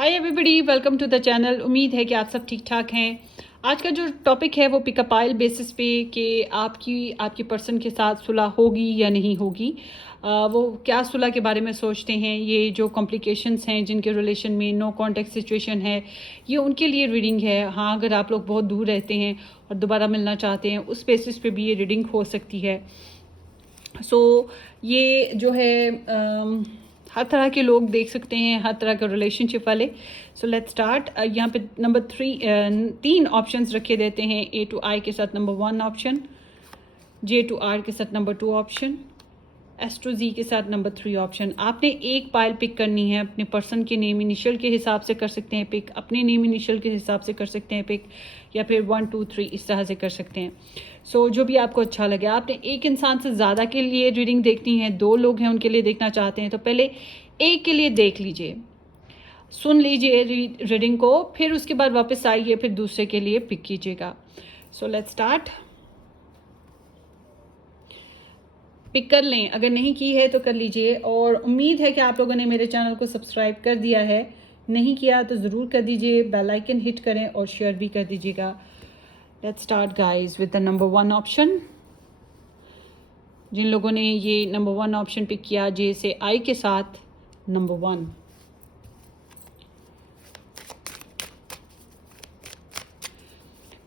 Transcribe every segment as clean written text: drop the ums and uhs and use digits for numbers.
Hi everybody, welcome to the channel. उम्मीद है कि आप सब ठीक ठाक हैं। आज का जो टॉपिक है वो पिकअप आइल बेसिस पे कि आपकी पर्सन के साथ सुलह होगी या नहीं होगी। वो क्या सुलह के बारे में सोचते हैं, ये जो कॉम्प्लिकेशंस हैं जिनके रिलेशन में नो कॉन्टेक्ट सिचुएशन है, ये उनके लिए रीडिंग है। हाँ, अगर आप लोग बहुत दूर रहते हैं और दोबारा मिलना चाहते हैं, उस बेसिस पे भी ये रीडिंग हो सकती है। ये जो है हर तरह के लोग देख सकते हैं, हर तरह के रिलेशनशिप वाले। Let's start. यहाँ पे नंबर 3 ऑप्शंस रखे देते हैं। A to I के साथ number 1 option, J to R के साथ number 2 option, S to Z के साथ नंबर 3 ऑप्शन। आपने एक पाइल पिक करनी है। अपने पर्सन के नेम इनिशियल के हिसाब से कर सकते हैं पिक, अपने नेम इनिशियल के हिसाब से कर सकते हैं पिक, या फिर 1 2 3 इस तरह से कर सकते हैं। जो भी आपको अच्छा लगे। आपने एक इंसान से ज़्यादा के लिए रीडिंग देखनी है, 2 लोग हैं उनके लिए देखना चाहते हैं, तो पहले एक के लिए देख लीजिए, सुन लीजिए रीडिंग को, फिर उसके बाद वापस आइए, फिर दूसरे के लिए पिक कीजिएगा। Let's start. पिक कर लें, अगर नहीं की है तो कर लीजिए। और उम्मीद है कि आप लोगों ने मेरे चैनल को सब्सक्राइब कर दिया है। नहीं किया तो ज़रूर कर दीजिए, बेल आइकन हिट करें और शेयर भी कर दीजिएगा। Let's start guys with the number 1 option. जिन लोगों ने ये नंबर 1 ऑप्शन पिक किया, J से I के साथ नंबर 1।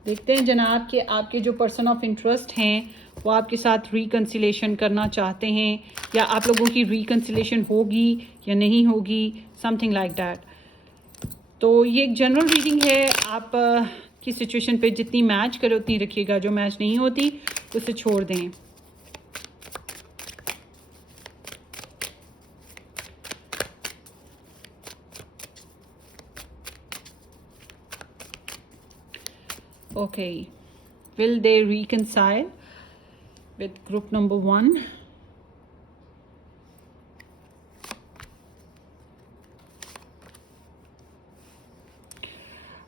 देखते हैं जनाब कि आपके जो पर्सन ऑफ इंटरेस्ट हैं वो आपके साथ रिकन्सिलेशन करना चाहते हैं, या आप लोगों की रिकन्सिलेशन होगी या नहीं होगी, समथिंग लाइक दैट। तो ये एक जनरल रीडिंग है। आप की सिचुएशन पे जितनी मैच करे उतनी रखिएगा, जो मैच नहीं होती उसे छोड़ दें। Okay, will they reconcile with group number 1?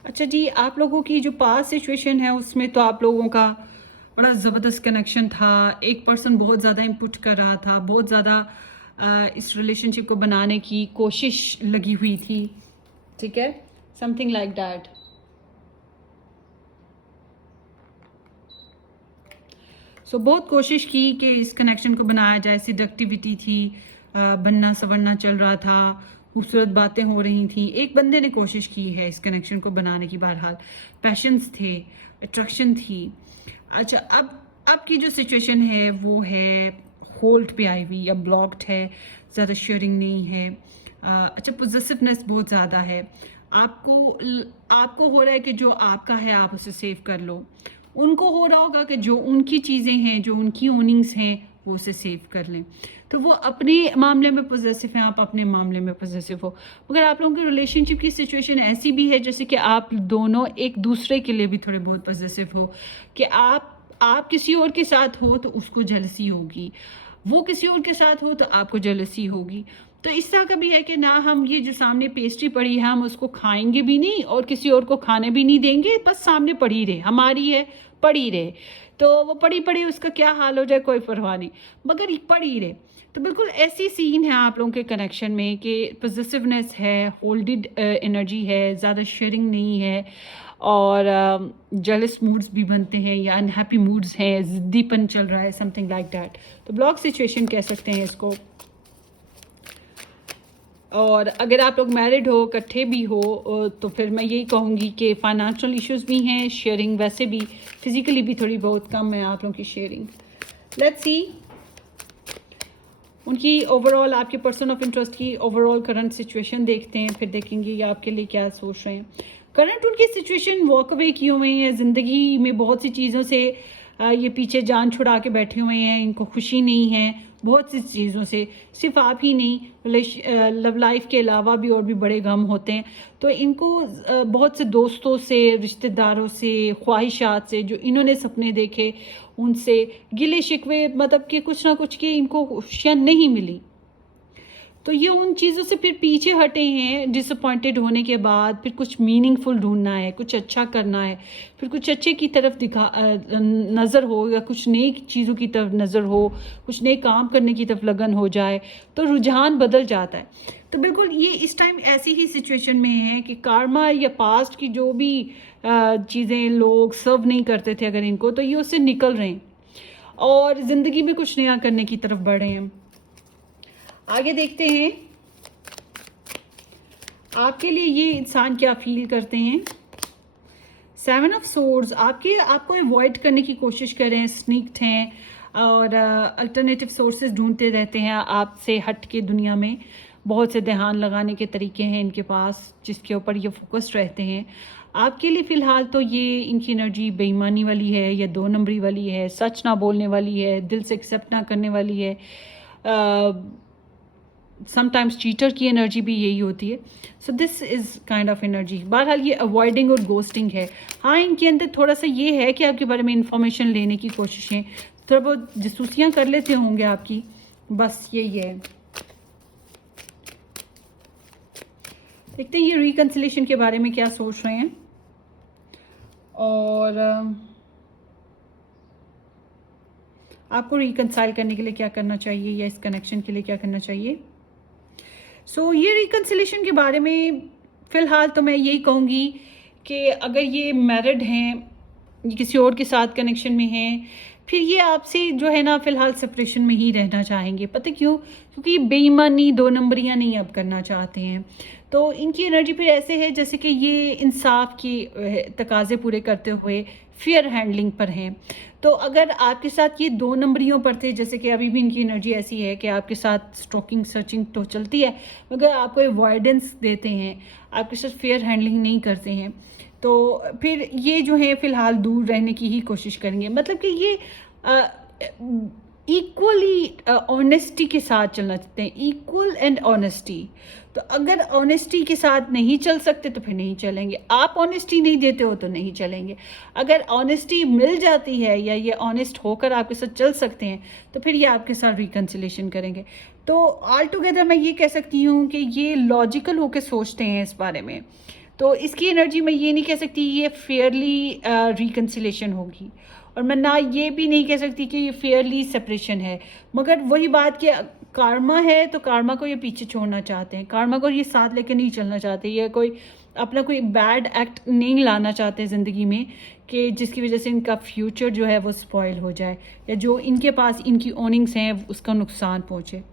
अच्छा जी, आप लोगों की जो पास्ट सिचुएशन है उसमें तो आप लोगों का बड़ा ज़बरदस्त कनेक्शन था। एक पर्सन बहुत ज़्यादा इनपुट कर रहा था, बहुत ज़्यादा इस रिलेशनशिप को बनाने की कोशिश लगी हुई थी, ठीक है, समथिंग लाइक दैट। बहुत कोशिश की कि इस कनेक्शन को बनाया जाए। सिडक्टिविटी थी, बनना सवरना चल रहा था, खूबसूरत बातें हो रही थी। एक बंदे ने कोशिश की है इस कनेक्शन को बनाने की, बहरहाल पैशंस थे, अट्रैक्शन थी। अच्छा, अब की जो सिचुएशन है वो है होल्ड पे आई हुई या ब्लॉक्ड है, ज़्यादा शेयरिंग नहीं है। अच्छा, पोजेसिवनेस बहुत ज़्यादा है। आपको हो रहा है कि जो आपका है आप उसे सेव कर लो। उनको हो रहा होगा कि जो उनकी चीज़ें हैं, जो उनकी ओनिंग्स हैं, वो उसे सेव कर लें। तो वो अपने मामले में पॉजिटिव हैं, आप अपने मामले में पॉजिटिव हो। मगर आप लोगों की रिलेशनशिप की सिचुएशन ऐसी भी है जैसे कि आप दोनों एक दूसरे के लिए भी थोड़े बहुत पॉजिटिव हो, कि आप किसी और के साथ हो तो उसको जेलसी होगी, वो किसी और के साथ हो तो आपको जेलसी होगी। तो इस तरह का भी है कि ना हम ये जो सामने पेस्ट्री पड़ी है हम उसको खाएंगे भी नहीं और किसी और को खाने भी नहीं देंगे, बस सामने पड़ी रहे, हमारी है, पड़ी रहे। तो वो पड़ी पड़ी उसका क्या हाल हो जाए कोई परवाह नहीं, मगर ये पड़ी रहे। तो बिल्कुल ऐसी सीन है आप लोगों के कनेक्शन में कि पॉजिटिवनेस है, होल्डेड एनर्जी है, ज़्यादा शेयरिंग नहीं है, और जेलस मूड्स भी बनते हैं या अनहैप्पी मूड्स हैं, ज़िद्दीपन चल रहा है, समथिंग लाइक दैट। तो ब्लॉक सिचुएशन कह सकते हैं इसको। और अगर आप लोग मैरिड हो, इकट्ठे भी हो, तो फिर मैं यही कहूँगी कि फाइनेंशियल इश्यूज़ भी हैं, शेयरिंग वैसे भी, फिज़िकली भी थोड़ी बहुत कम है आप लोगों की शेयरिंग। लेट्स सी उनकी ओवरऑल, आपके पर्सन ऑफ इंटरेस्ट की ओवरऑल करंट सिचुएशन देखते हैं, फिर देखेंगे ये आपके लिए क्या सोच रहे हैं। करंट उनकी सिचुएशन वॉक अवे किए हुए हैं, ज़िंदगी में बहुत सी चीज़ों से ये पीछे जान छुड़ा के बैठे हुए हैं, इनको खुशी नहीं है बहुत सी चीज़ों से। सिर्फ आप ही नहीं, लव लाइफ के अलावा भी और भी बड़े गम होते हैं। तो इनको बहुत से दोस्तों से, रिश्तेदारों से, ख्वाहिशात से, जो इन्होंने सपने देखे उनसे गिले शिकवे, मतलब कि कुछ ना कुछ की इनको खुशियाँ नहीं मिली। तो ये उन चीज़ों से फिर पीछे हटे हैं डिसअपॉइंटेड होने के बाद। फिर कुछ मीनिंगफुल ढूंढना है, कुछ अच्छा करना है, फिर कुछ अच्छे की तरफ नज़र हो, या कुछ नई चीज़ों की तरफ नज़र हो, कुछ नए काम करने की तरफ लगन हो जाए, तो रुझान बदल जाता है। तो बिल्कुल ये इस टाइम ऐसी ही सिचुएशन में है कि कार्मा या पास्ट की जो भी चीज़ें लोग सर्व नहीं करते थे अगर इनको, तो ये उससे निकल रहे हैं और ज़िंदगी में कुछ नया करने की तरफ बढ़ रहे हैं। आगे देखते हैं आपके लिए ये इंसान क्या फील करते हैं। 7 ऑफ सोर्ड्स आपको अवॉइड करने की कोशिश कर रहे हैं, स्नीक्ड हैं और अल्टरनेटिव सोर्सेज ढूंढते रहते हैं आपसे हट के दुनिया में। बहुत से ध्यान लगाने के तरीके हैं इनके पास जिसके ऊपर ये फोकस्ड रहते हैं। आपके लिए फ़िलहाल तो ये इनकी एनर्जी बेईमानी वाली है या 2 नंबरी वाली है, सच ना बोलने वाली है, दिल से एक्सेप्ट ना करने वाली है। समटाइम्स चीटर की एनर्जी भी यही होती है। So this is kind of energy. बहरहाल ये अवॉइडिंग और गोस्टिंग है। हाँ, इनके अंदर थोड़ा सा ये है कि आपके बारे में इंफॉर्मेशन लेने की कोशिशें, थोड़ा बहुत जासूसियाँ कर लेते होंगे आपकी, बस यही है। देखते हैं ये रिकन्सिलेशन के बारे में क्या सोच रहे हैं और आपको रिकन्साइल करने के लिए क्या करना चाहिए या इस कनेक्शन के लिए क्या करना चाहिए। सो ये रिकन्सिलेशन के बारे में फ़िलहाल तो मैं यही कहूँगी कि अगर ये मैरिड हैं, ये किसी और के साथ कनेक्शन में हैं, फिर ये आपसे जो है ना फ़िलहाल सेपरेशन में ही रहना चाहेंगे। पता क्यों? क्योंकि ये बेईमानी 2 नंबरियाँ नहीं अब करना चाहते हैं। तो इनकी एनर्जी फिर ऐसे है जैसे कि ये इंसाफ की तकाज़े पूरे करते हुए फेयर हैंडलिंग पर हैं। तो अगर आपके साथ ये 2 नंबरियों पर थे, जैसे कि अभी भी इनकी एनर्जी ऐसी है कि आपके साथ स्टॉकिंग सर्चिंग तो चलती है मगर आपको अवॉइडेंस देते हैं, आपके साथ फेयर हैंडलिंग नहीं करते हैं, तो फिर ये जो है फ़िलहाल दूर रहने की ही कोशिश करेंगे। मतलब कि ये इक्वली ऑनेस्टी के साथ चलना चाहते हैं, इक्वल एंड ऑनेस्टी। तो अगर ऑनेस्टी के साथ नहीं चल सकते तो फिर नहीं चलेंगे। आप ऑनेस्टी नहीं देते हो तो नहीं चलेंगे। अगर ऑनेस्टी मिल जाती है या ये ऑनेस्ट होकर आपके साथ चल सकते हैं तो फिर ये आपके साथ रिकन्सिलेशन करेंगे। तो ऑल टुगेदर मैं ये कह सकती हूँ कि ये लॉजिकल होकर सोचते हैं इस बारे में। तो इसकी एनर्जी मैं ये नहीं कह सकती ये फेयरली रिकन्सिलेशन होगी और मैं ना ये भी नहीं कह सकती कि ये फेयरली सेपरेशन है। मगर वही बात कि कार्मा है तो कार्मा को ये पीछे छोड़ना चाहते हैं, कार्मा को ये साथ लेके नहीं चलना चाहते, ये अपना कोई बैड एक्ट नहीं लाना चाहते ज़िंदगी में कि जिसकी वजह से इनका फ्यूचर जो है वो स्पॉइल हो जाए या जो इनके पास इनकी ओनिंग्स हैं उसका नुकसान पहुँचे।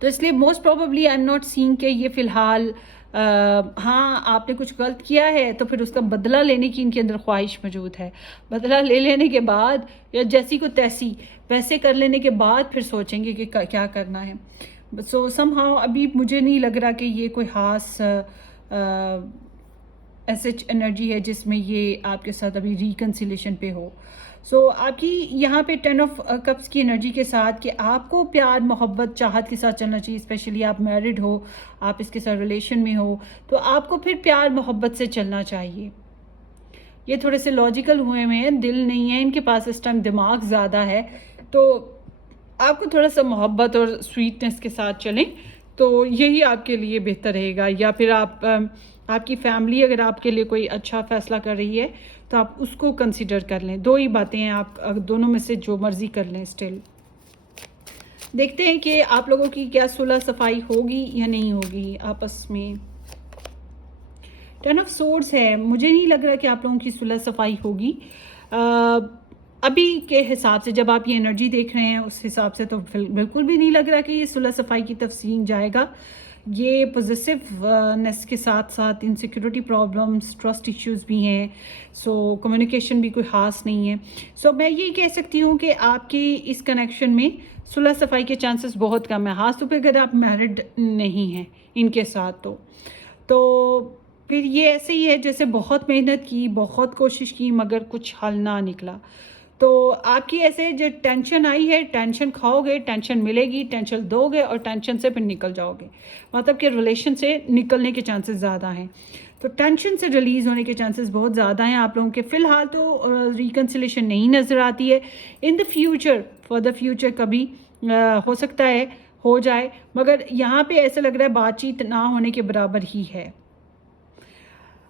तो इसलिए most probably I am not seeing कि ये फ़िलहाल हाँ आपने कुछ गलत किया है तो फिर उसका बदला लेने की इनके अंदर ख्वाहिश मौजूद है। बदला ले लेने के बाद या जैसी को तैसी वैसे कर लेने के बाद फिर सोचेंगे कि क्या करना है। सो समहाउ अभी मुझे नहीं लग रहा कि ये कोई ख़ास एसएच एनर्जी है जिसमें ये आपके साथ अभी रिकन्सिलेशन पे हो। सो आपकी यहाँ पे 10 ऑफ कप्स की एनर्जी के साथ कि आपको प्यार मोहब्बत चाहत के साथ चलना चाहिए। स्पेशली आप मैरिड हो, आप इसके साथ रिलेशन में हो तो आपको फिर प्यार मोहब्बत से चलना चाहिए। ये थोड़े से लॉजिकल हुए हैं, दिल नहीं है इनके पास इस टाइम, दिमाग ज़्यादा है, तो आपको थोड़ा सा मोहब्बत और स्वीटनेस के साथ चलें तो यही आपके लिए बेहतर रहेगा। या फिर आपकी फैमिली अगर आपके लिए कोई अच्छा फ़ैसला कर रही है तो आप उसको कंसिडर कर लें। 2 ही बातें हैं, आप दोनों में से जो मर्ज़ी कर लें। स्टिल देखते हैं कि आप लोगों की क्या सुलह सफाई होगी या नहीं होगी आपस में। 10 ऑफ सोर्ड्स है, मुझे नहीं लग रहा कि आप लोगों की सुलह सफाई होगी अभी के हिसाब से। जब आप ये एनर्जी देख रहे हैं उस हिसाब से तो बिल्कुल भी नहीं लग रहा कि ये सुलह सफाई की तफसील जाएगा। ये पॉजिटिवनेस के साथ साथ इनसिक्योरिटी प्रॉब्लम्स, ट्रस्ट इश्यूज़ भी हैं। सो कम्युनिकेशन भी कोई ख़ास नहीं है। सो मैं ये कह सकती हूँ कि आपके इस कनेक्शन में सुलह सफाई के चांसेस बहुत कम है, ख़ास तौर पे अगर आप मैरिड नहीं हैं इनके साथ। तो फिर ये ऐसे ही है जैसे बहुत मेहनत की, बहुत कोशिश की मगर कुछ हल ना निकला। तो आपकी ऐसे जो टेंशन आई है, टेंशन खाओगे, टेंशन मिलेगी, टेंशन दोगे और टेंशन से फिर निकल जाओगे। मतलब कि रिलेशन से निकलने के चांसेस ज़्यादा हैं। तो टेंशन से रिलीज़ होने के चांसेस बहुत ज़्यादा हैं आप लोगों के। फ़िलहाल तो रिकन्सिलेशन नहीं नज़र आती है। In the future, for the future कभी हो सकता है हो जाए, मगर यहाँ पे ऐसा लग रहा है बातचीत ना होने के बराबर ही है।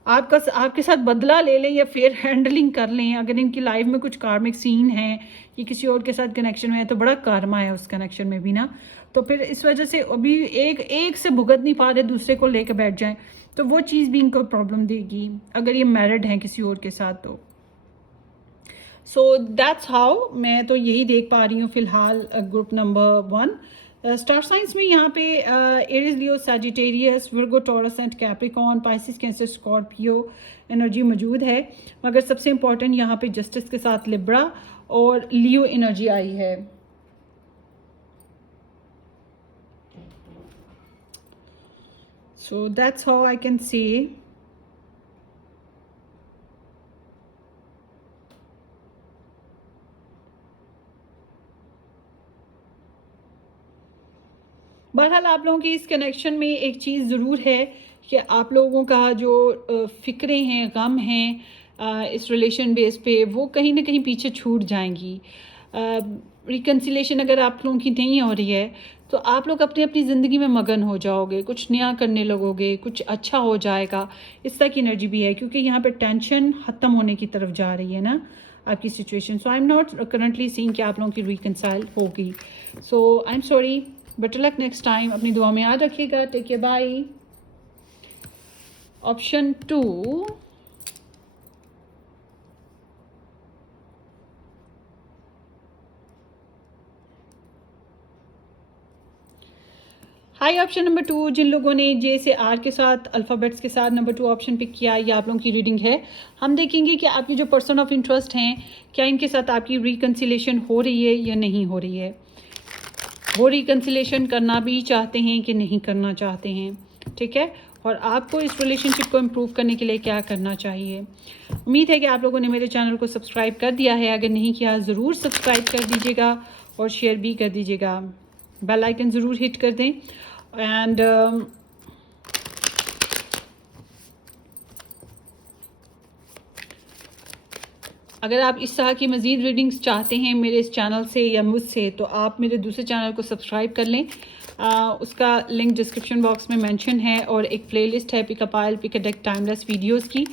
आपके साथ बदला ले लें या फेयर हैंडलिंग कर लें। अगर इनकी लाइफ में कुछ कार्मिक सीन है, ये किसी और के साथ कनेक्शन में है तो बड़ा कार्मा है उस कनेक्शन में भी ना। तो फिर इस वजह से अभी एक से भुगत नहीं पा रहे, दूसरे को लेकर बैठ जाएं, तो वो चीज़ भी इनको प्रॉब्लम देगी अगर ये मैरिड हैं किसी और के साथ तो। सो दैट्स हाउ, मैं तो यही देख पा रही हूँ फ़िलहाल ग्रुप नंबर 1। स्टार साइंस में यहाँ पे Aries, Leo, Sagittarius, Virgo, Taurus and Capricorn, Pisces, cancer, Scorpio energy मौजूद है, मगर सबसे इम्पॉर्टेंट यहाँ पे जस्टिस के साथ लिब्रा और लियो एनर्जी आई है। So that's how I can say. बहरहाल आप लोगों की इस कनेक्शन में एक चीज़ ज़रूर है कि आप लोगों का जो फ़िक्रें हैं, गम हैं इस रिलेशन बेस पे, वो कहीं ना कहीं पीछे छूट जाएंगी। रिकन्सिलेशन अगर आप लोगों की नहीं हो रही है तो आप लोग अपनी अपनी ज़िंदगी में मगन हो जाओगे, कुछ नया करने लगोगे, कुछ अच्छा हो जाएगा, इस तरह की एनर्जी भी है, क्योंकि यहाँ पे टेंशन ख़त्म होने की तरफ जा रही है ना आपकी situation. So I am not currently seeing कि आप लोगों की रिकन्साइल होगी। So I am sorry, better luck next time. अपनी दुआ में याद रखिएगा। Take care, bye. Option 2, high option number 2, जिन लोगों ने जे से आर के साथ अल्फ़ाबेट्स के साथ नंबर 2 ऑप्शन पिक किया, ये आप लोगों की रीडिंग है। हम देखेंगे कि आपकी जो पर्सन ऑफ इंटरेस्ट हैं, क्या इनके साथ आपकी रिकन्सिलेशन हो रही है या नहीं हो रही है, वो रिकन्सिलेशन करना भी चाहते हैं कि नहीं करना चाहते हैं, ठीक है, और आपको इस रिलेशनशिप को इम्प्रूव करने के लिए क्या करना चाहिए। उम्मीद है कि आप लोगों ने मेरे चैनल को सब्सक्राइब कर दिया है, अगर नहीं किया ज़रूर सब्सक्राइब कर दीजिएगा और शेयर भी कर दीजिएगा, बेल आइकन ज़रूर हिट कर दें। एंड अगर आप इस तरह की मज़ीद रीडिंग्स चाहते हैं मेरे इस चैनल से या मुझसे, तो आप मेरे दूसरे चैनल को सब्सक्राइब कर लें। उसका लिंक डिस्क्रिप्शन बॉक्स में मेंशन है, और एक प्लेलिस्ट है pick a pile, pick a deck, timeless videos की,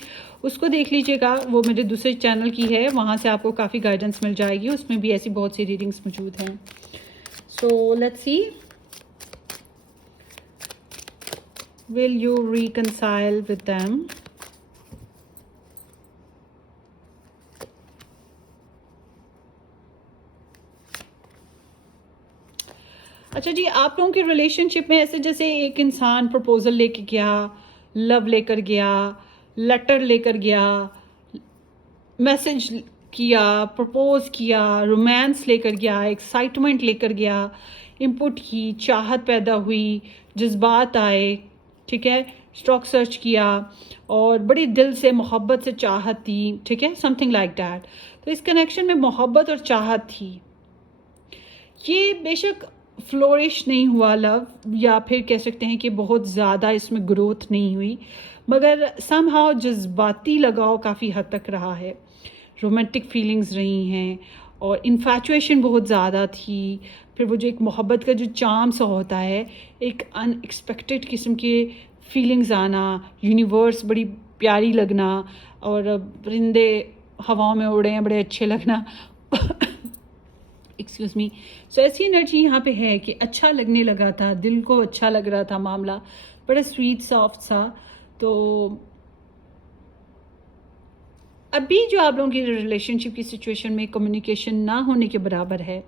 उसको देख लीजिएगा, वो मेरे दूसरे चैनल की है, वहाँ से आपको काफ़ी गाइडेंस मिल जाएगी, उसमें भी ऐसी बहुत सी रीडिंग्स मौजूद हैं। So let's see, will you reconcile with them. अच्छा जी, आप लोगों के रिलेशनशिप में ऐसे जैसे एक इंसान प्रपोजल लेके गया, लव लेकर गया, लेटर लेकर गया, मैसेज किया, प्रपोज किया, रोमांस लेकर गया, एक्साइटमेंट लेकर गया, इनपुट की, चाहत पैदा हुई, जज्बात आए, ठीक है, स्टॉक सर्च किया और बड़ी दिल से मोहब्बत से चाहत थी, ठीक है, समथिंग लाइक दैट। तो इस कनेक्शन में मोहब्बत और चाहत थी, ये बेशक फ्लोरिश नहीं हुआ लव, या फिर कह सकते हैं कि बहुत ज़्यादा इसमें ग्रोथ नहीं हुई, मगर समहाउ जज्बाती लगाव काफ़ी हद तक रहा है, रोमांटिक फीलिंग्स रही हैं और इन्फैचुएशन बहुत ज़्यादा थी। फिर वो जो एक मोहब्बत का जो चार्म सा होता है, एक अनएक्सपेक्टेड किस्म के फीलिंग्स आना, यूनिवर्स बड़ी प्यारी लगना और परिंदे हवाओं में उड़े हैं बड़े अच्छे लगना एक्सक्यूज़ मी। सो ऐसी एनर्जी यहाँ पे है कि अच्छा लगने लगा था, दिल को अच्छा लग रहा था मामला, बड़ा स्वीट सॉफ्ट सा। तो अभी जो आप लोगों की रिलेशनशिप की सिचुएशन में कम्युनिकेशन ना होने के बराबर है,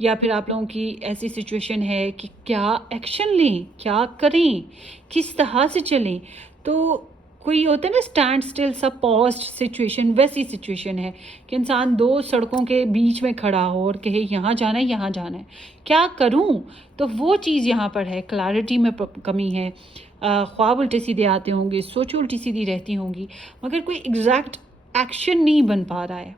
या फिर आप लोगों की ऐसी सिचुएशन है कि क्या एक्शन लें, क्या करें, किस तरह से चलें, तो कोई होता है ना स्टैंड स्टिल सा पॉज्ड सिचुएशन, वैसी सिचुएशन है कि इंसान दो सड़कों के बीच में खड़ा हो और कहे यहाँ जाना है, यहाँ जाना है, क्या करूँ। तो वो चीज़ यहाँ पर है, क्लैरिटी में कमी है, ख्वाब उल्टे सीधे आते होंगे, सोच उल्टी सीधी रहती होंगी, मगर कोई एग्जैक्ट एक्शन नहीं बन पा रहा है,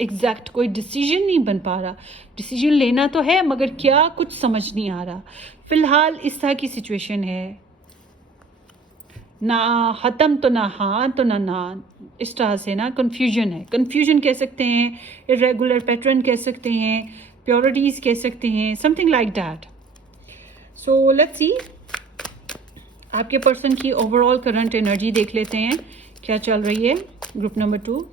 एग्जैक्ट कोई डिसीजन नहीं बन पा रहा। डिसीजन लेना तो है मगर क्या, कुछ समझ नहीं आ रहा। फ़िलहाल इस तरह की सिचुएशन है, ना ख़त्म तो ना हाँ तो ना, इस तरह से ना कन्फ्यूजन है, कन्फ्यूजन कह सकते हैं, इरेगुलर पैटर्न कह सकते हैं, प्योरिटीज़ कह सकते हैं, something like that. So let's see, आपके पर्सन की ओवरऑल करंट एनर्जी देख लेते हैं क्या चल रही है। ग्रुप नंबर 2,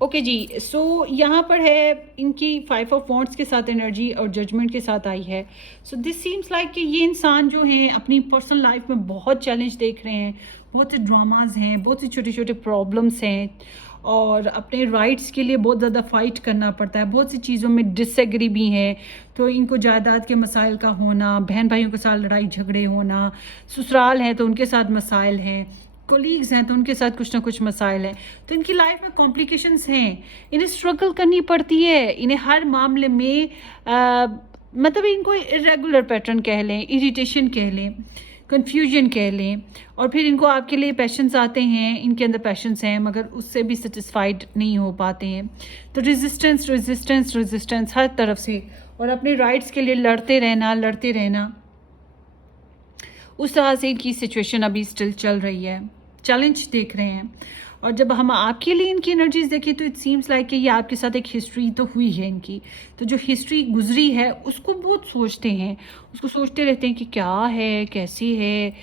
ओके जी, सो यहाँ पर है इनकी 5 ऑफ वॉन्ड्स के साथ एनर्जी और जजमेंट के साथ आई है। सो दिस सीम्स लाइक कि ये इंसान जो हैं अपनी पर्सनल लाइफ में बहुत चैलेंज देख रहे हैं, बहुत से ड्रामाज हैं, बहुत से छोटे छोटे प्रॉब्लम्स हैं और अपने राइट्स के लिए बहुत ज़्यादा फाइट करना पड़ता है, बहुत सी चीज़ों में डिसएग्री भी हैं। तो इनको जायदाद के मसाइल का होना, बहन भाइयों के साथ लड़ाई झगड़े होना, ससुराल है तो उनके साथ मसाइल हैं, कोलीग्स हैं तो उनके साथ कुछ ना कुछ मसाइल हैं। तो इनकी लाइफ में कॉम्प्लिकेशंस हैं, इन्हें स्ट्रगल करनी पड़ती है, इन्हें हर मामले में मतलब इनको इरेगुलर पैटर्न कह लें, इरिटेशन कह लें, कन्फ्यूजन कह लें। और फिर इनको आपके लिए पैशंस आते हैं, इनके अंदर पैशंस हैं मगर उससे भी सेटिस्फाइड नहीं हो पाते हैं। तो रेजिस्टेंस रेजिस्टेंस रेजिस्टेंस हर तरफ से, और अपने राइट्स के लिए लड़ते रहना, उस तरह से इनकी सिचुएशन अभी स्टिल चल रही है, चैलेंज देख रहे हैं। और जब हम आपके लिए इनकी एनर्जीज देखें तो इट सीम्स लाइक कि ये आपके साथ एक हिस्ट्री तो हुई है इनकी, तो जो हिस्ट्री गुजरी है उसको बहुत सोचते हैं, उसको सोचते रहते हैं कि क्या है, कैसी है,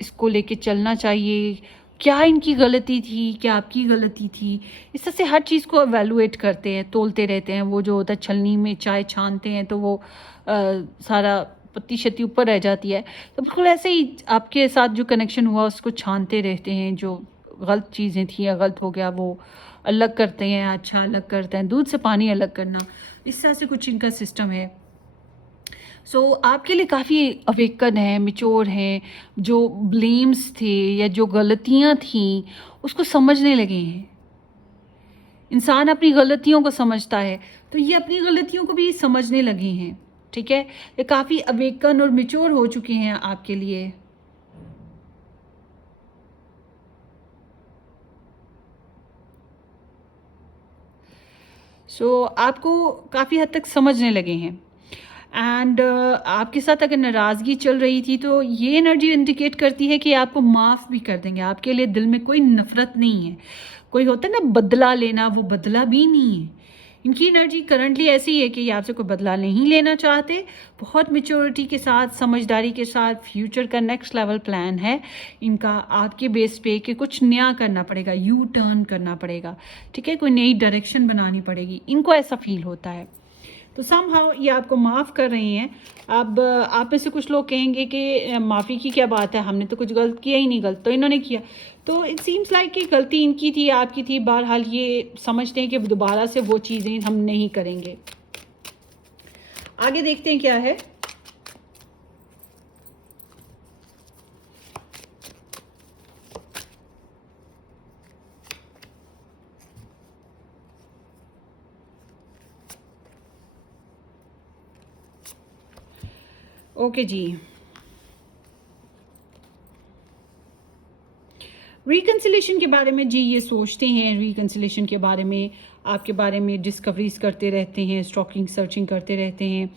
इसको लेके चलना चाहिए, क्या इनकी गलती थी, क्या आपकी गलती थी। इस तरह से हर चीज़ को एवेलुएट करते हैं, तोलते रहते हैं। वो जो होता है छलनी में चाय छानते हैं तो वो सारा पत्ती शत्ती ऊपर रह जाती है, तो बिल्कुल ऐसे ही आपके साथ जो कनेक्शन हुआ उसको छानते रहते हैं। जो गलत चीज़ें थी या गलत हो गया वो अलग करते हैं, अच्छा अलग करते हैं, दूध से पानी अलग करना, इस तरह से कुछ इनका सिस्टम है। सो आपके लिए काफ़ी अवेकन है, मैच्योर हैं, जो ब्लेम्स थे या जो गलतियाँ थीं उसको समझने लगे हैं। इंसान अपनी गलतियों को समझता है, तो ये अपनी गलतियों को भी समझने लगे हैं। ठीक है, ये काफ़ी अवेकन और मैच्योर हो चुके हैं आपके लिए। सो आपको काफ़ी हद तक समझने लगे हैं। एंड आपके साथ अगर नाराज़गी चल रही थी तो ये एनर्जी इंडिकेट करती है कि आपको माफ़ भी कर देंगे। आपके लिए दिल में कोई नफ़रत नहीं है। कोई होता है ना बदला लेना, वो बदला भी नहीं है। इनकी एनर्जी करंटली ऐसी है कि ये आपसे कोई बदला नहीं लेना चाहते। बहुत मैच्योरिटी के साथ, समझदारी के साथ फ्यूचर का नेक्स्ट लेवल प्लान है इनका आपके बेस पे कि कुछ नया करना पड़ेगा, यू टर्न करना पड़ेगा। ठीक है, कोई नई डायरेक्शन बनानी पड़ेगी, इनको ऐसा फील होता है। तो समहाउ ये आपको माफ़ कर रही हैं। अब आप में से कुछ लोग कहेंगे कि माफ़ी की क्या बात है, हमने तो कुछ गलत किया ही नहीं, गलत तो इन्होंने किया। तो इट सीम्स लाइक कि गलती इनकी थी, आपकी थी। बहरहाल ये समझते हैं कि दोबारा से वो चीज़ें हम नहीं करेंगे। आगे देखते हैं क्या है। ओके जी, रिकन्सिलेशन के बारे में जी ये सोचते हैं, रिकन्सिलेशन के बारे में, आपके बारे में डिस्कवरीज करते रहते हैं, स्टॉकिंग सर्चिंग करते रहते हैं,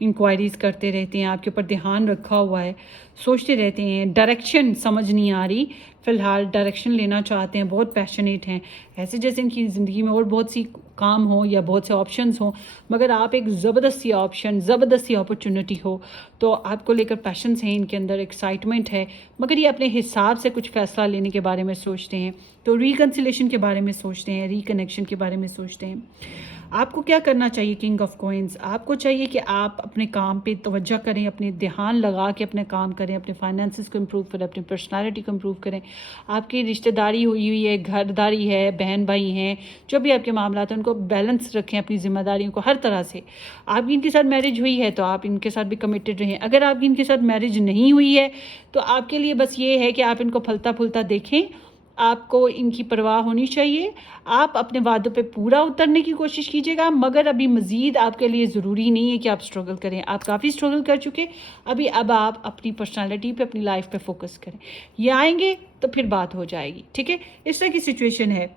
इंक्वायरीज करते रहते हैं, आपके ऊपर ध्यान रखा हुआ है, सोचते रहते हैं। डायरेक्शन समझ नहीं आ रही, फ़िलहाल डायरेक्शन लेना चाहते हैं, बहुत पैशनेट हैं, ऐसे जैसे इनकी ज़िंदगी में और बहुत सी काम हो या बहुत से ऑप्शंस हों, मगर आप एक ज़बरदस्ती ऑप्शन, ज़बरदस्ती अपॉर्चुनिटी हो तो आपको लेकर पैशंस हैं इनके अंदर, एक्साइटमेंट है, मगर ये अपने हिसाब से कुछ फ़ैसला लेने के बारे में सोचते हैं। तो रिकन्सिलेशन के बारे में सोचते हैं, रिकनेक्शन के बारे में सोचते हैं। आपको क्या करना चाहिए किंग ऑफ कॉइंस? आपको चाहिए कि आप अपने काम पे तवज्जो करें, अपने ध्यान लगा के अपने काम करें, अपने फाइनेंसेस को इम्प्रूव करें, अपनी पर्सनालिटी को इम्प्रूव करें। आपकी रिश्तेदारी हुई है, घरदारी है, बहन भाई हैं, जो भी आपके मामला हैं उनको बैलेंस रखें, अपनी जिम्मेदारियों को हर तरह से। आपकी इनके साथ मैरिज हुई है तो आप इनके साथ भी कमिटेड रहें। अगर आपकी इनके साथ मैरिज नहीं हुई है तो आपके लिए बस ये है कि आप इनको फलता फूलता देखें, आपको इनकी परवाह होनी चाहिए। आप अपने वादों पे पूरा उतरने की कोशिश कीजिएगा, मगर अभी मज़ीद आपके लिए ज़रूरी नहीं है कि आप स्ट्रगल करें। आप काफ़ी स्ट्रगल कर चुके, अब आप अपनी पर्सनालिटी पे, अपनी लाइफ पे फोकस करें। ये आएंगे तो फिर बात हो जाएगी। ठीक है, इस तरह की सिचुएशन है।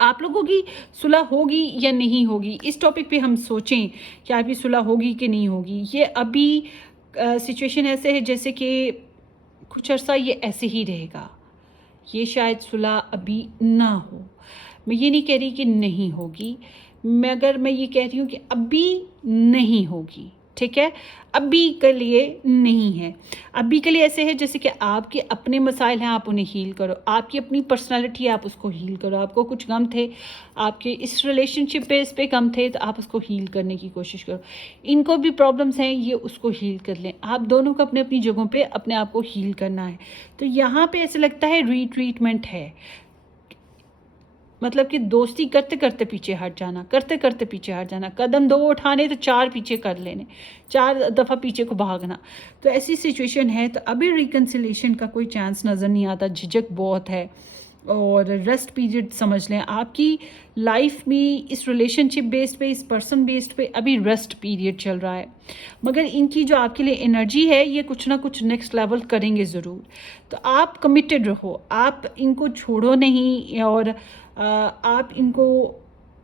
आप लोगों की सुलह होगी या नहीं होगी, इस टॉपिक पे हम सोचें कि आपकी सुलह होगी कि नहीं होगी। ये अभी सिचुएशन ऐसे है जैसे कि कुछ अर्सा ये ऐसे ही रहेगा, ये शायद सुलह अभी ना हो। मैं ये नहीं कह रही कि नहीं होगी, मगर मैं ये कह रही हूँ कि अभी नहीं होगी। ठीक है, अभी के लिए नहीं है। अभी के लिए ऐसे है जैसे कि आपके अपने मसाइल हैं, आप उन्हें हील करो। आपकी अपनी पर्सनालिटी है, आप उसको हील करो। आपको कुछ गम थे, आपके इस रिलेशनशिप पे इस पे गम थे, तो आप उसको हील करने की कोशिश करो। इनको भी प्रॉब्लम्स हैं, ये उसको हील कर लें। आप दोनों को अपने अपनी जगहों पे अपने आप को हील करना है। तो यहाँ पे ऐसे लगता है रीट्रीटमेंट है, मतलब कि दोस्ती करते करते पीछे हट जाना, करते करते पीछे हट जाना। कदम 2 उठाने तो 4 पीछे कर लेने, 4 दफ़ा पीछे को भागना। तो ऐसी सिचुएशन है। तो अभी रिकन्सिलेशन का कोई चांस नज़र नहीं आता, झिझक बहुत है। और रेस्ट पीरियड समझ लें आपकी लाइफ में, इस रिलेशनशिप बेस्ड पे, इस पर्सन बेस्ड पे अभी रेस्ट पीरियड चल रहा है। मगर इनकी जो आपके लिए एनर्जी है, ये कुछ ना कुछ नेक्स्ट लेवल करेंगे ज़रूर। तो आप कमिटेड रहो, आप इनको छोड़ो नहीं, और आप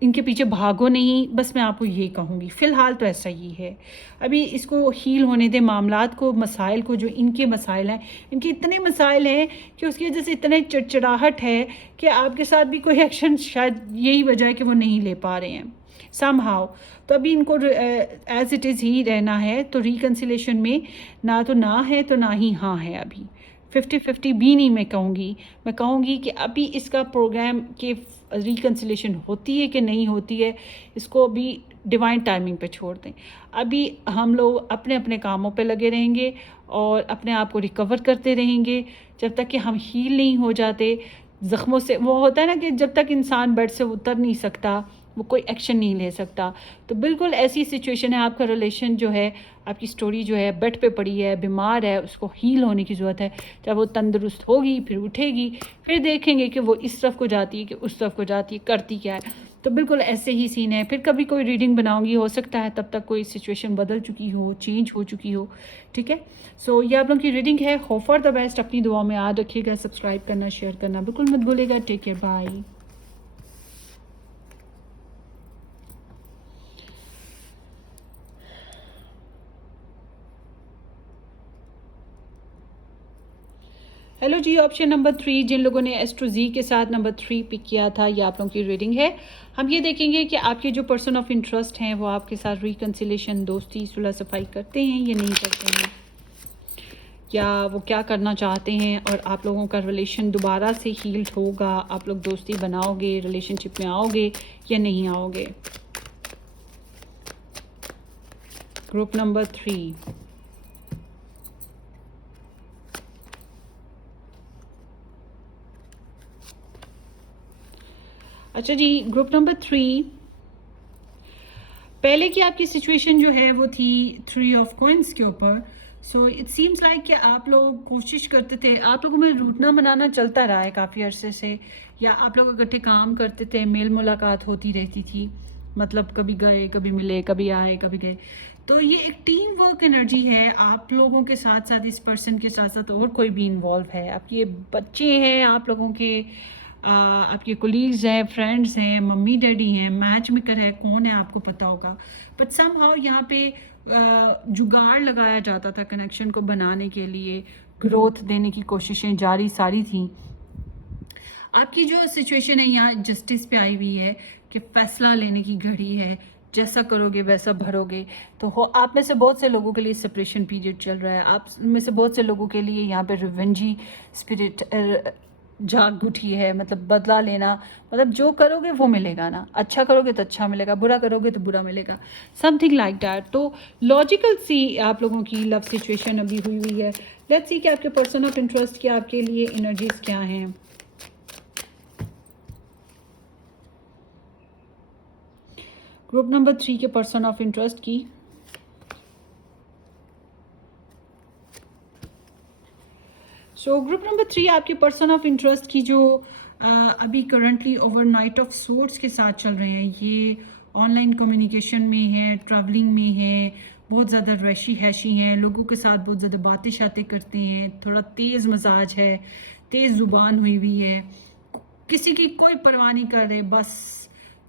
इनके पीछे भागो नहीं। बस मैं आपको ये कहूँगी, फ़िलहाल तो ऐसा ही है। अभी इसको हील होने दें, मामलात को, मसाइल को। जो इनके मसाइल हैं, इनके इतने मसाइल हैं कि उसकी वजह से इतने चिड़चिड़ाहट है कि आपके साथ भी कोई एक्शन, शायद यही वजह है कि वो नहीं ले पा रहे हैं समहाउ। तो अभी इनको एज इट इज़ ही रहना है। तो रिकन्सिलेशन में ना तो ना है, तो ना ही हाँ है। अभी 50-50 भी नहीं मैं कहूँगी। मैं कहूँगी कि अभी इसका प्रोग्राम के रिकन्सिलेशन होती है कि नहीं होती है, इसको अभी डिवाइन टाइमिंग पे छोड़ दें। अभी हम लोग अपने अपने कामों पे लगे रहेंगे और अपने आप को रिकवर करते रहेंगे जब तक कि हम हील नहीं हो जाते ज़ख्मों से। वो होता है ना कि जब तक इंसान बेड से उतर नहीं सकता, वो कोई एक्शन नहीं ले सकता। तो बिल्कुल ऐसी सिचुएशन है। आपका रिलेशन जो है, आपकी स्टोरी जो है, बेड पे पड़ी है, बीमार है, उसको हील होने की ज़रूरत है। जब वो तंदुरुस्त होगी, फिर उठेगी, फिर देखेंगे कि वो इस तरफ को जाती है कि उस तरफ को जाती है, करती क्या है। तो बिल्कुल ऐसे ही सीन है। फिर कभी कोई रीडिंग बनाऊंगी, हो सकता है तब तक कोई सिचुएशन बदल चुकी हो, चेंज हो चुकी हो। ठीक है, सो ये आप लोगों की रीडिंग है। Hope for the best. अपनी दुआ में याद रखिएगा, सब्सक्राइब करना, शेयर करना बिल्कुल मत भूलिएगा। Take care, bye. हेलो जी, ऑप्शन नंबर 3, जिन लोगों ने एस्ट्रो जी के साथ नंबर 3 पिक किया था, ये आप लोगों की रीडिंग है। हम ये देखेंगे कि आपके जो पर्सन ऑफ इंटरेस्ट हैं, वो आपके साथ रिकन्सिलेशन, दोस्ती, सुलह सफाई करते हैं या नहीं करते हैं, या वो क्या करना चाहते हैं, और आप लोगों का रिलेशन दोबारा से हील्ड होगा, आप लोग दोस्ती बनाओगे, रिलेशनशिप में आओगे या नहीं आओगे। Group number 3। अच्छा जी, ग्रुप नंबर 3, पहले की आपकी सिचुएशन जो है वो थी 3 ऑफ कॉइंस के ऊपर। सो इट सीम्स लाइक कि आप लोग कोशिश करते थे, आप लोगों में रूठना बनाना चलता रहा है काफ़ी अरसे से, या आप लोग इकट्ठे काम करते थे, मेल मुलाकात होती रहती थी, मतलब कभी गए, कभी मिले, कभी आए, कभी गए। तो ये एक टीम वर्क एनर्जी है। आप लोगों के साथ साथ इस पर्सन के साथ साथ और कोई भी इन्वॉल्व है। आपके बच्चे हैं, आप लोगों के आपके कोलीग्स हैं, फ्रेंड्स हैं, मम्मी डैडी हैं, मैच मेकर है, कौन है आपको पता होगा। बट समहाउ यहाँ पे जुगाड़ लगाया जाता था कनेक्शन को बनाने के लिए, ग्रोथ देने की कोशिशें जारी सारी थी। आपकी जो सिचुएशन है यहाँ जस्टिस पे आई हुई है कि फैसला लेने की घड़ी है, जैसा करोगे वैसा भरोगे। तो हो आप में से बहुत से लोगों के लिए सेपरेशन पीरियड चल रहा है। आप में से बहुत से लोगों के लिए यहाँ पे रिवेंजी स्पिरिट जाग उठी है, मतलब बदला लेना, मतलब जो करोगे वो मिलेगा ना। अच्छा करोगे तो अच्छा मिलेगा, बुरा करोगे तो बुरा मिलेगा, समथिंग लाइक दैट। तो लॉजिकल सी आप लोगों की लव सिचुएशन अभी हुई हुई है। लेट्स सी कि आपके पर्सन ऑफ इंटरेस्ट की आपके लिए एनर्जीज क्या हैं। ग्रुप नंबर 3 के पर्सन ऑफ इंटरेस्ट की ग्रुप नंबर 3 आपके पर्सन ऑफ इंटरेस्ट की जो अभी करंटली ओवरनाइट ऑफ सोर्ट्स के साथ चल रहे हैं, ये ऑनलाइन कम्युनिकेशन में है, ट्रैवलिंग में है, बहुत ज़्यादा रैशी हैशी हैं, लोगों के साथ बहुत ज़्यादा बातें शातें करते हैं, थोड़ा तेज़ मजाज है, तेज़ ज़ुबान हुई हुई है, किसी की कोई परवाह नहीं कर रहे, बस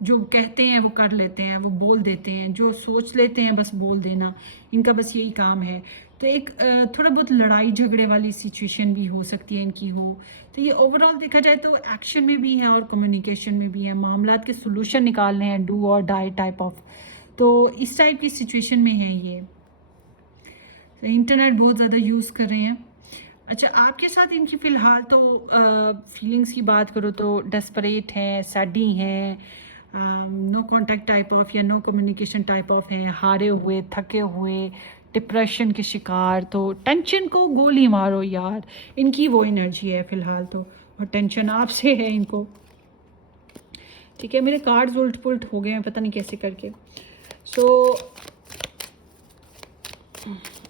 जो कहते हैं वो कर लेते हैं, वो बोल देते हैं, जो सोच लेते हैं बस बोल देना, इनका बस यही काम है। तो एक थोड़ा बहुत लड़ाई झगड़े वाली सिचुएशन भी हो सकती है इनकी हो। तो ये ओवरऑल देखा जाए तो एक्शन में भी है और कम्युनिकेशन में भी है, मामलात के सोल्यूशन निकालने हैं, डू और डाई टाइप ऑफ। तो इस टाइप की सिचुएशन में है ये। तो इंटरनेट बहुत ज़्यादा यूज़ कर रहे हैं। अच्छा, आपके साथ इनकी फ़िलहाल तो फीलिंग्स की बात करो तो डेस्परेट हैं, सैडी हैं, नो कांटेक्ट टाइप ऑफ या नो कम्युनिकेशन टाइप ऑफ हैं, हारे हुए, थके हुए, डिप्रेशन के शिकार। तो टेंशन को गोली मारो यार, इनकी वो एनर्जी है फ़िलहाल तो, और टेंशन आपसे है इनको। ठीक है, मेरे कार्ड्स उल्ट पुल्ट हो गए हैं पता नहीं कैसे करके। सो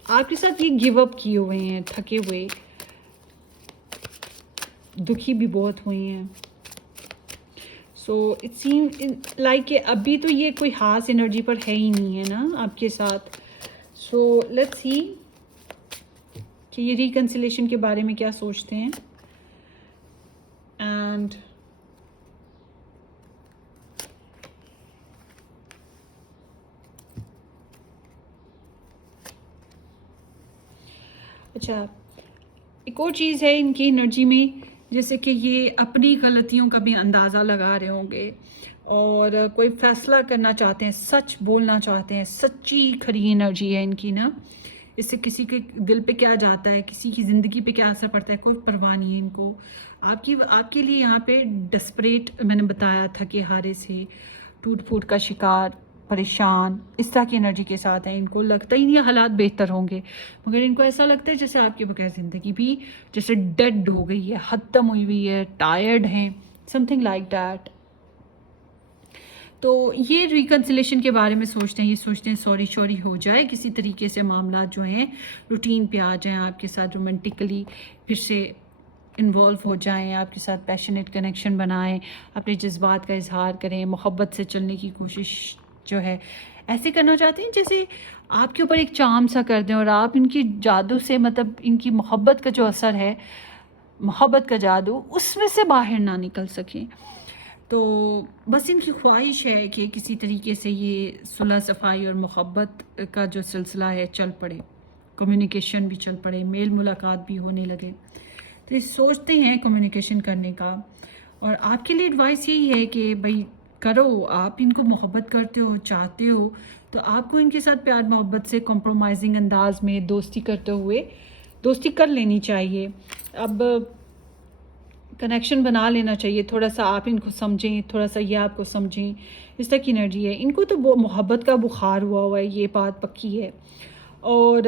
आपके साथ ये गिव अप किए हुए हैं, थके हुए, दुखी भी बहुत हुए हैं। सो इट सीम लाइक अभी तो ये कोई खास एनर्जी पर है ही नहीं है ना आपके साथ। सो लेट्स सी कि ये रिकन्सिलेशन के बारे में क्या सोचते हैं। एंड अच्छा, एक और चीज़ है इनकी एनर्जी में, जैसे कि ये अपनी गलतियों का भी अंदाज़ा लगा रहे होंगे और कोई फैसला करना चाहते हैं, सच बोलना चाहते हैं। सच्ची खरी एनर्जी है इनकी ना। इससे किसी के दिल पे क्या जाता है, किसी की ज़िंदगी पे क्या असर पड़ता है, कोई परवाह नहीं है इनको। आपके लिए यहाँ पे डेस्परेट, मैंने बताया था कि हारे से, टूट फूट का शिकार, परेशान, इस तरह की एनर्जी के साथ है। इनको लगता ही नहीं है हालात बेहतर होंगे, मगर इनको ऐसा लगता है जैसे आपके बगैर ज़िंदगी भी जैसे डेड हो गई है, ख़त्म हुई हुई है, टायर्ड हैं, समथिंग लाइक दैट। तो ये रिकन्सिलेशन के बारे में सोचते हैं, ये सोचते हैं सॉरी शॉरी हो जाए, किसी तरीके से मामला जो हैं रूटीन पे आ जाएं, आपके साथ रोमांटिकली फिर से इन्वॉल्व हो जाएं, आपके साथ पैशनेट कनेक्शन बनाएं, अपने जज्बात का इजहार करें, मोहब्बत से चलने की कोशिश जो है ऐसे करना चाहते हैं जैसे आपके ऊपर एक चाम सा कर दें और आप इनकी जादू से, मतलब इनकी मोहब्बत का जो असर है, मोहब्बत का जादू, उसमें से बाहर ना निकल सकें। तो बस इनकी ख्वाहिश है कि किसी तरीके से ये सुलह सफाई और मोहब्बत का जो सिलसिला है चल पड़े, कम्युनिकेशन भी चल पड़े, मेल मुलाकात भी होने लगे। तो ये सोचते हैं कम्युनिकेशन करने का। और आपके लिए एडवाइस यही है कि भाई करो, आप इनको मोहब्बत करते हो, चाहते हो, तो आपको इनके साथ प्यार मोहब्बत से कॉम्प्रोमाइजिंग अंदाज में दोस्ती करते हुए दोस्ती कर लेनी चाहिए। अब कनेक्शन बना लेना चाहिए, थोड़ा सा आप इनको समझें, थोड़ा सा ये आपको समझें, इस तरह की एनर्जी है। इनको तो वो मोहब्बत का बुखार हुआ है, ये बात पक्की है। और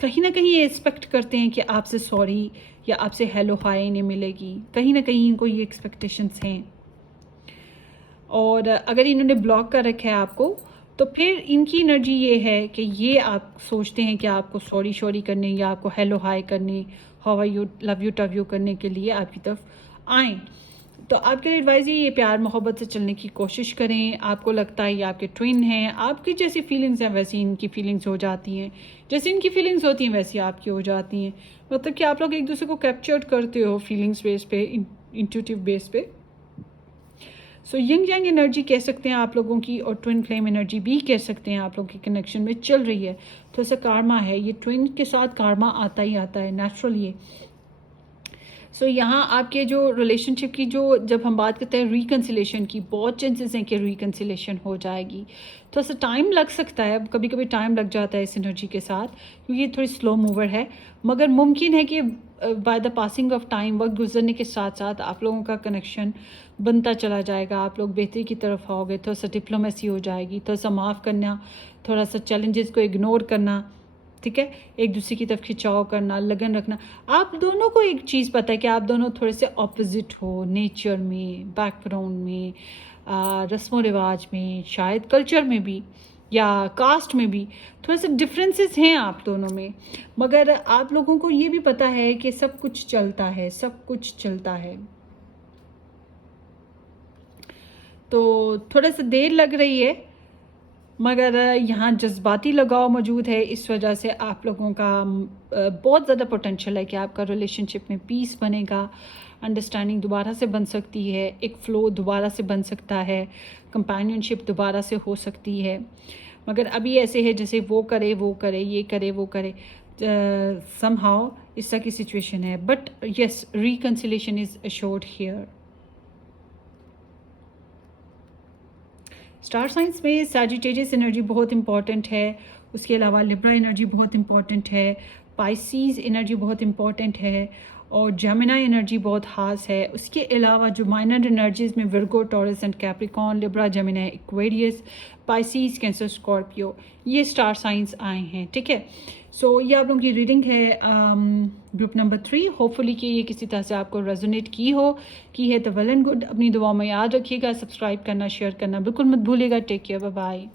कहीं ना कहीं ये एक्सपेक्ट करते हैं कि आपसे सॉरी या आपसे हेलो हाय इन्हें मिलेगी, कहीं ना कहीं इनको ये एक्सपेक्टेशंस हैं। और अगर इन्होंने ब्लॉक कर रखा है आपको, तो फिर इनकी एनर्जी ये है कि ये आप सोचते हैं कि आपको सॉरी शॉरी करने या आपको हेलो हाय करने, how are you, love you, टव यू करने के लिए आपकी तरफ आएँ। तो आपके लिए एडवाइस ये प्यार मोहब्बत से चलने की कोशिश करें। आपको लगता है ये आपके ट्विन हैं, आपकी जैसी फीलिंग्स हैं वैसी इनकी फीलिंग्स हो जाती हैं, जैसी इनकी फीलिंग्स होती हैं वैसी आपकी हो जाती हैं। मतलब कि आप लोग एक दूसरे को कैप्चर करते हो फीलिंग्स बेस पे, इंट्यूटिव बेस पे। सो यंग यंग एनर्जी कह सकते हैं आप लोगों की, और ट्विन फ्लेम एनर्जी भी कह सकते हैं आप लोगों के कनेक्शन में चल रही है। तो ऐसा कारमा है, ये ट्विन के साथ कारमा आता ही आता है नेचुरल ये। सो यहाँ आपके जो रिलेशनशिप की जो जब हम बात करते हैं रिकन्सिलेशन की, बहुत चांसेस हैं कि रिकन्सिलेशन हो जाएगी। थोड़ा सा टाइम लग सकता है, कभी कभी टाइम लग जाता है इस एनर्जी के साथ, क्योंकि ये थोड़ी स्लो मूवर है। मगर मुमकिन है कि by the passing of time, वक्त गुजरने के साथ साथ आप लोगों का कनेक्शन बनता चला जाएगा, आप लोग बेहतरी की तरफ आओगे, थोड़ा सा डिप्लोमेसी हो जाएगी, थोड़ा सा माफ़ करना, थोड़ा सा चैलेंजेस को इग्नोर करना, ठीक है, एक दूसरे की तरफ खिंचाव करना, लगन रखना। आप दोनों को एक चीज़ पता है कि आप दोनों थोड़े से ऑपोजिट हो, नेचर में, बैकग्राउंड में, रस्मों रिवाज में, शायद कल्चर में भी या कास्ट में भी थोड़े से डिफरेंसेस हैं आप दोनों में। मगर आप लोगों को ये भी पता है कि सब कुछ चलता है, सब कुछ चलता है। तो थोड़ा सा देर लग रही है, मगर यहाँ जज्बाती लगाव मौजूद है, इस वजह से आप लोगों का बहुत ज़्यादा पोटेंशियल है कि आपका रिलेशनशिप में पीस बनेगा, अंडरस्टैंडिंग दोबारा से बन सकती है, एक फ़्लो दोबारा से बन सकता है, कंपेनियनशिप दोबारा से हो सकती है। मगर अभी ऐसे है जैसे वो करे, ये करे, वो करे, समहाउ इस तरह की सिचुएशन है। But yes, reconciliation is assured here. Star signs में सैजिटेरियस एनर्जी बहुत इंपॉर्टेंट है, उसके अलावा लिब्रा एनर्जी बहुत इंपॉर्टेंट है, पाइसीज़ एनर्जी बहुत इंपॉर्टेंट है और जेमिनी एनर्जी बहुत ख़ास है। उसके अलावा जो माइनर एनर्जीज़ में Virgo, Taurus and Capricorn, Libra, Gemini, Aquarius, Pisces, Cancer, Scorpio, ये स्टार साइंस आए हैं। ठीक है, सो ये आप लोगों की रीडिंग है ग्रुप नंबर 3। होपफुली कि ये किसी तरह से आपको रेजोनेट की है तो वेल एंड गुड। अपनी दुआओं में याद रखिएगा, सब्सक्राइब करना, शेयर करना बिल्कुल मत भूलिएगा। Take care, bye bye.